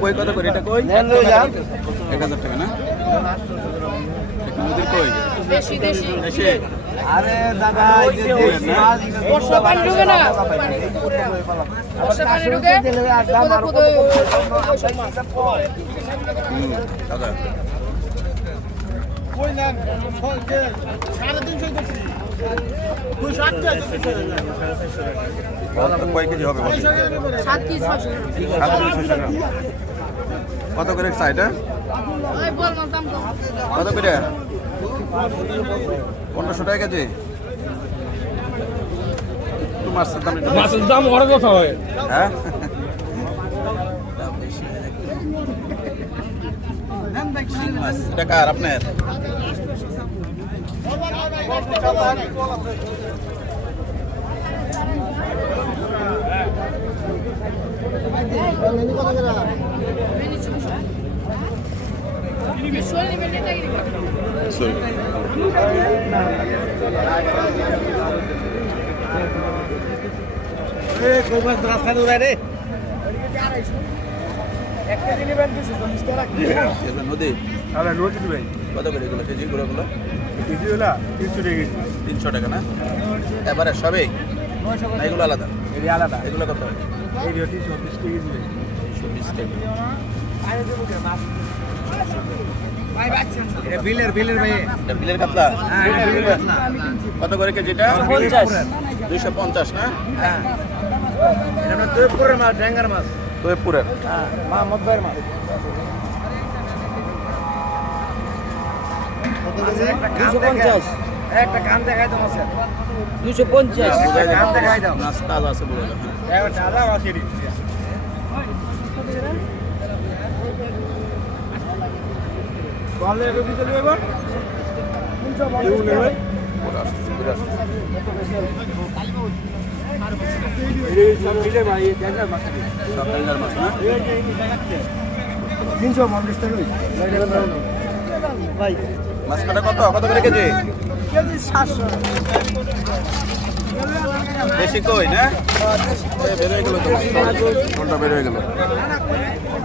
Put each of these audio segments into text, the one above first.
কই কত করে? এটা কই। এক হাজার টাকা না? কই? দেশি দেশি। আরে দাদা বর্ষা পানি ঢুকে না। বর্ষা পানি ঢুকে। দাদা। কয় কেজি হবে। কত করে কত করে? পনেরোশো টাকা কেজি। মাছের দাম মাছের দাম কথা হয়। হ্যাঁ? আপনার? সোনি মিনিটটা কি এগুলো নদী। আরে নদী ভাই। কত করে এগুলো? কেজি গুলোগুলো কেজি হলা তিনশো টাকা তিনশো টাকা না? এবারে সবেই? না এগুলো আলাদা? এটি আলাদা। এগুলো কত? এই তিনশো বিশ কেজি। ভাই বিশ টাকা। বিলের বিলের ভাই। এটা বিলের কাতলা? হ্যাঁ কত করে কেজিটা? পঞ্চাশ। দুইশো পঞ্চাশ না? হ্যাঁ। মাছ ড্যাঙ্গার মাছ। তৈপুরের হ্যাঁ মা মদবাইয়ের মাছ। দুশো পঞ্চাশ। একটা কান দেখাই দাও মাছের দুশো পঞ্চাশ। কান দেখাই দাও। মাছ আছে বলে। দাদা এবার আসতেছে, আসতেছে। টাইগার মাছ না তিনশো পঞ্চাশ টাকা। ভাই মাছ কাটা কত? কত করে কেজি? কেজি সাতশো। বেশি কই না? এ, বের হয়ে গেল তো কোনটা বের হয়ে গেল।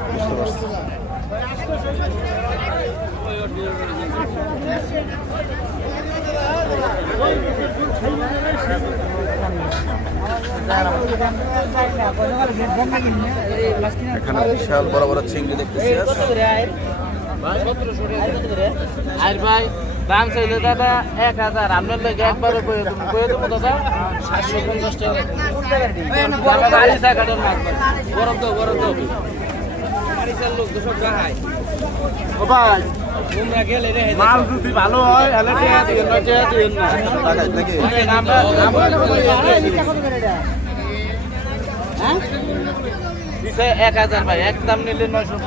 বুঝতে পারছি। এখানে বিশাল বড় বড় চিংড়ি দেখতেছি আর ভাই দাম চাইলে দাদা এক হাজার। আপনার লাগে একবারে কয়ে দেবো কয়ে দেবো দাদা সাতশো পঞ্চাশ টাকা। বরফ দাও দাও। মাল যদি ভালো হয় তাহলে টিয়া দিন না টিয়া দিন না। টাকা নাকি আমরা দিছে এক হাজার ভাই একদম নিলে নয়শো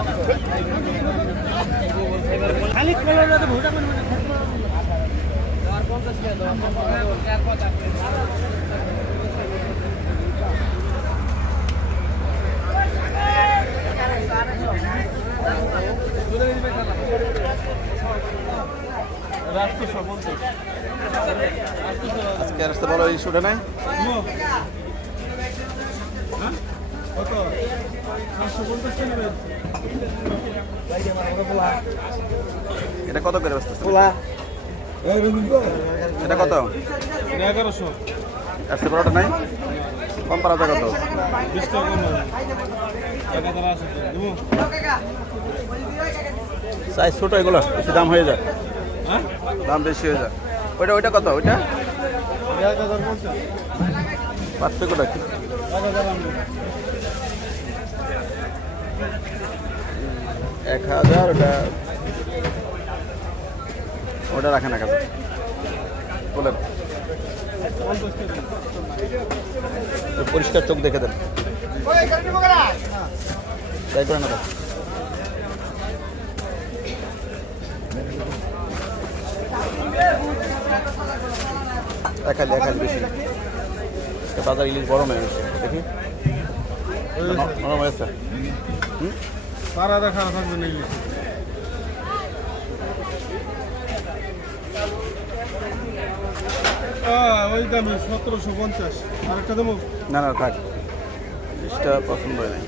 আজকে আর বড় ইস্যুটা নাই? এটা কত করে ব্যস্ত এটা কত? এগারোশো। আসতে বড়টা নাই? কম পারা যায় কত? সাইজ ছোট এগুলো বেশি দাম হয়ে যায়। হ্যাঁ? দাম বেশি হয়ে যায়। ওইটা ওইটা কত? ওইটা? পার্থক্যটা কি এক হাজার, ওটা ওটা রাখেন এক হাজার। বলেন। পরিষ্কার চোখ দেখে দেন। তাই করে না তো? এক হালি এক হালি বেশি। বাজার ইলিশ গরম দেখি। নরম হয়েছে। হাজার খারাপ থাকবে না ইলিশ ওই দামে সতেরোশো পঞ্চাশ। আরেকটা দেবো? না না, থাক। ইলিশটা পছন্দ হয় নাই।